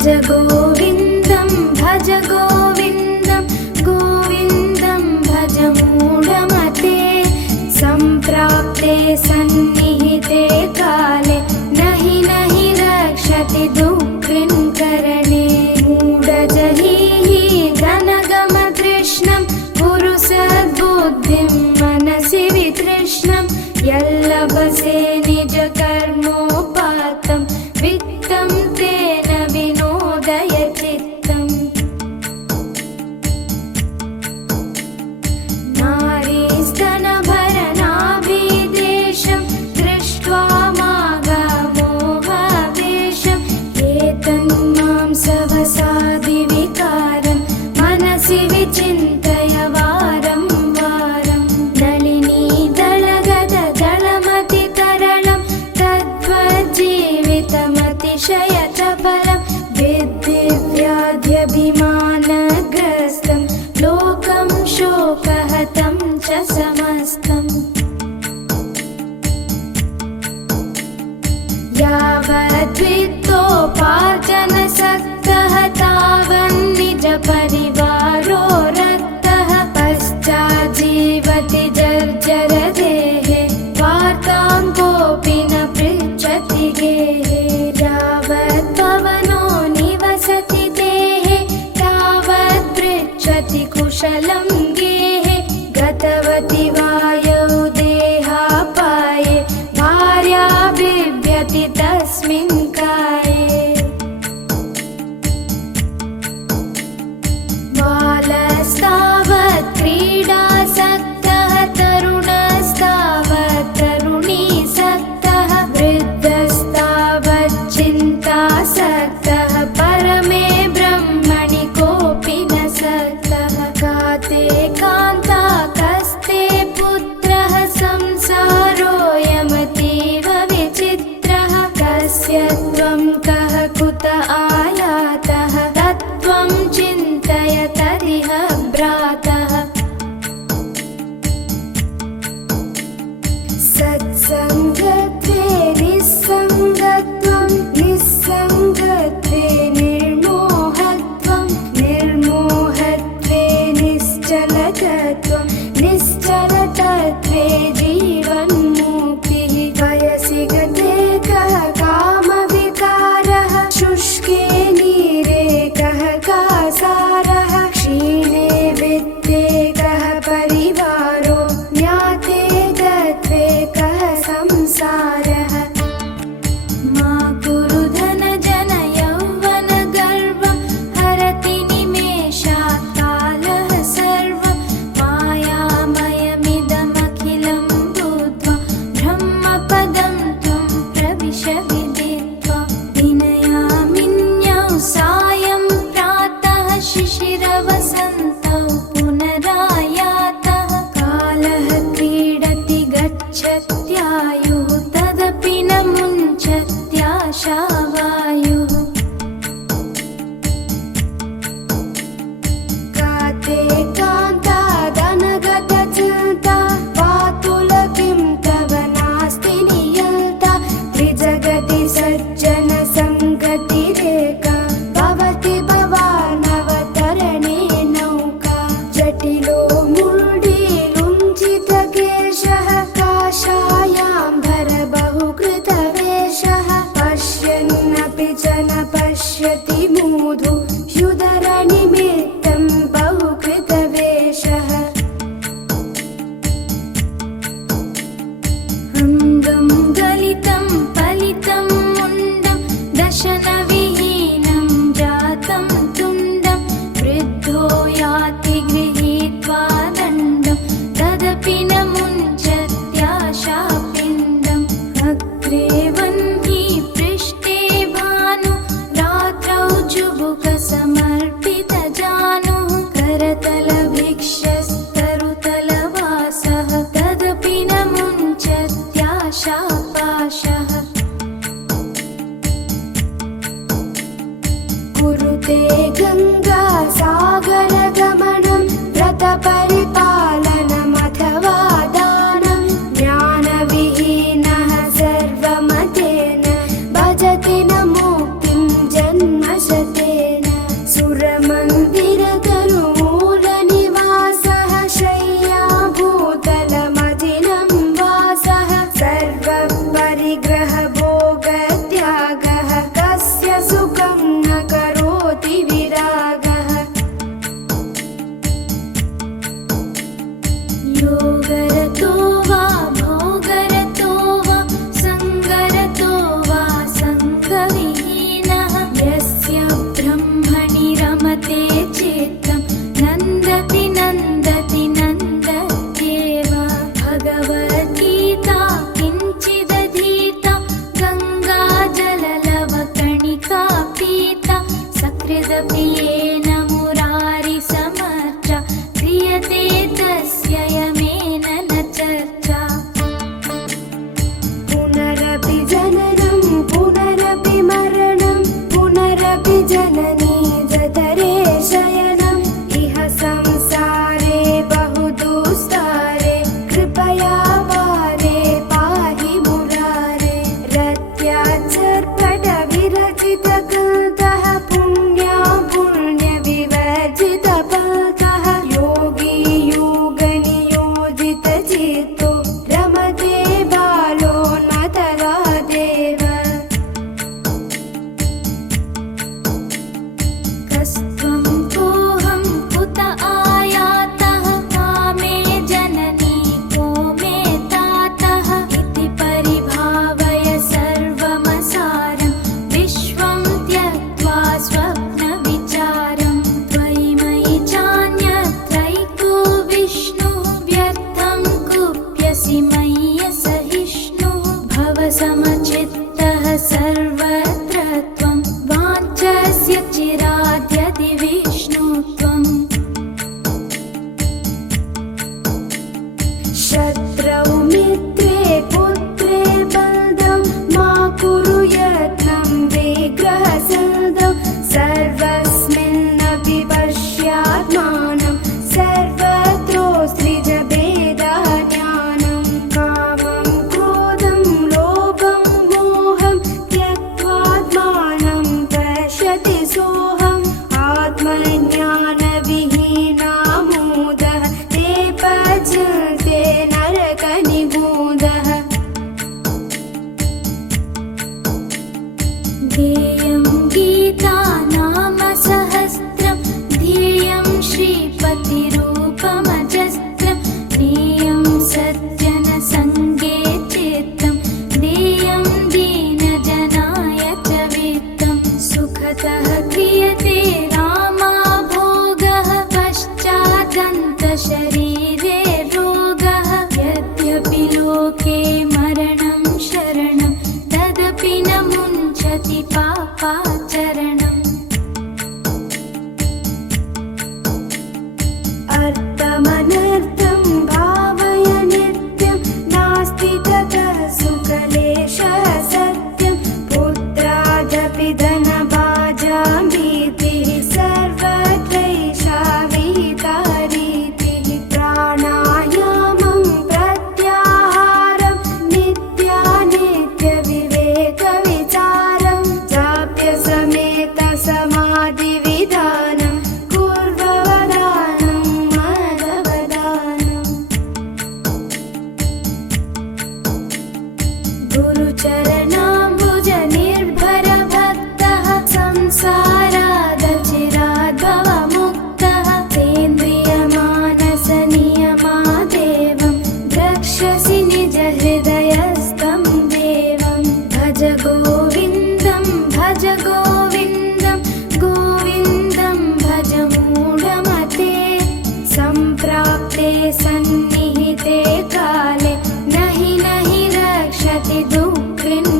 भज गोविन्दं गोविन्दं भज मूढमते सम्प्राप्ते सन्निहिते काले नहि रक्षति दुःखिन्करणे मूढजहीहि घनगमतृष्णं कुरु सद्बुद्धिं मनसि वितृष्णं यल्लभसे निजकर्मोपात्तं वित्तं तेन विनोदय चित्तम् नारीस्तनभरनाभिदेशं दृष्ट्वा माघमोहावेशम् एतन्मां सवसादिविकारं मनसि विचिन्तय वारं वारं नलिनीदलगदजलमतितरलं तद्वज्जीवितमतिशयचपलं विद्धिव्याध्यभिमानग्रस्तं लोकं शोकहतं च समस्तम् यावद्वित्तोपार्जनसक्तः तावन्निजपरिवारो रक्तः पश्चाज्जीवति जर्जरदेहे वार्तां कोऽपि न पृच्छति गेहे यावत्पवनो निवसति देहे तावत् पृच्छति कुशलं गेहे गतवति वायौ देहापाये भार्या बिभ्यति तस्मिन् काये बालस्तावत् क्रीडासक्तः तरुणस्तावत् तरुणीसक्तः वृद्धस्तावत् चिन्तासक्तः परमे ब्रह्मणि कोऽपि न सक्तः काते कान्ता कस्ते पुत्रः संसारोऽयमतीव विचित्रः कस्य त्वं कः कुत आयातः तत्त्वं चिन्तय तदिह भ्रातः सत्सङ्गत्वे निस्सङ्गत्वं निस्सङ्गत्वे निर्मोहत्वं निर्मोहत्वे निश्चलतत्वं निश्चलतत्वे जीवन्मुक्तिः वयसि गते कः कामविकारः शुष्के नीरे कः कासारः क्षीणे वित्ते कः परिवारो ज्ञाते तत्त्वे कः संसारः मा कुरु धनजन यौवनगर्वं हरति निमेषात् कालः सर्वं मायामयमिदमखिलं बुद्ध्वा ब्रह्मपदं त्वं प्रविश विदित्वा विनयामिन्यौ सायं प्रातः शिशिरवसन्तौ पुनरायातः कालः क्रीडति गच्छत्यायुः तदपि न मुञ्चत्याशावायुः काते कान्ता धनगतचिन्ता पातुलकिं तव नास्ति नियन्ता त्रिजगति सज्जनसङ्गतिरेका भवति भवानवतरणे नौका जटिलो मुण्डीलुञ्जितकेशः काषायाम्बर बहुकृतवेषः पश्यन्नपि च न पश्यति मूढो ह्युदरनिमित्तं बहुकृतवेषः अङ्गं गलितं फलितं मुण्डं दशनविहीनं जातं तुण्डं वृद्धो याति गृहीत्वा दण्डं तदपि न मुञ्चत्याशापिण्डम् अग्रे वह्नि पृष्ठे भानु रात्रौ चुबुकसमर्पितजानुः करतलभिक्षस्तरुतलवासः तदपि न मुञ्चत्याशापाशः कुरुते गङ्गासागरगमनं व्रतपरिपालनमथवा दानं ज्ञानविहीनः सर्वमतेन भजति न मुक्तिं जन्मशते ध्येयं गीता नाम सहस्रं ध्येयं श्रीपतिरूपमजस्रं नेयं सज्जनसङ्गे चित्तं देयं दीनजनाय च वित्तं सुखतः क्रियते रामाभोगः पश्चादन्तशरीरे रोगः यद्यपि लोके मरणं शरणं तदपि न मुञ्चति पापाचरणम् अर्थमनर्थं भावय नित्यं नास्ति ततः सुखलेशः सत्यं पुत्रादपि धनभाजां भीतिः सर्वत्रैषा विहिता रीतिः प्राणायामं प्रत्याहारं नित्यानित्यविवेकविचारं जाप्यसमेतसमाधिविधानं पूर्ववदानं मदवदानम् गुरुचरणाम्बुजनिर्भरभक्तः संसारादचिराद्भवमुक्तः सेन्द्रियमानसनियमादेवं द्रक्ष्यसि निजहृदयस्थं देवं भज गोविन्दं गोविन्दं भज मूढमते सम्प्राप्ते सन्निहिते काले नहि रक्षति दुःखिन्